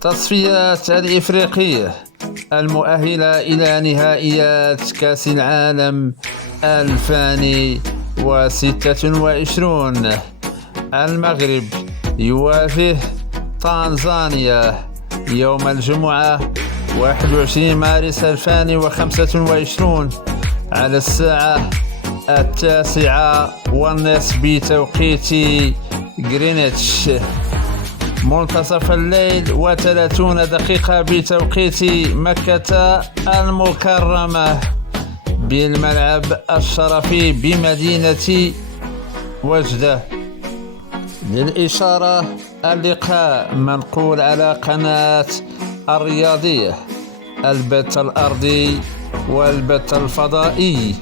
تصفيات الإفريقية المؤهلة إلى نهائيات كأس العالم 2026. المغرب يواجه تنزانيا يوم الجمعة 21 مارس 2025 على الساعة 9:30 بتوقيت غرينتش، منتصف الليل و30 دقيقة بتوقيت مكة المكرمة، بالملعب الشرفي بمدينة وجدة. للإشارة، اللقاء منقول على قناة الرياضية، البث الأرضي والبث الفضائي.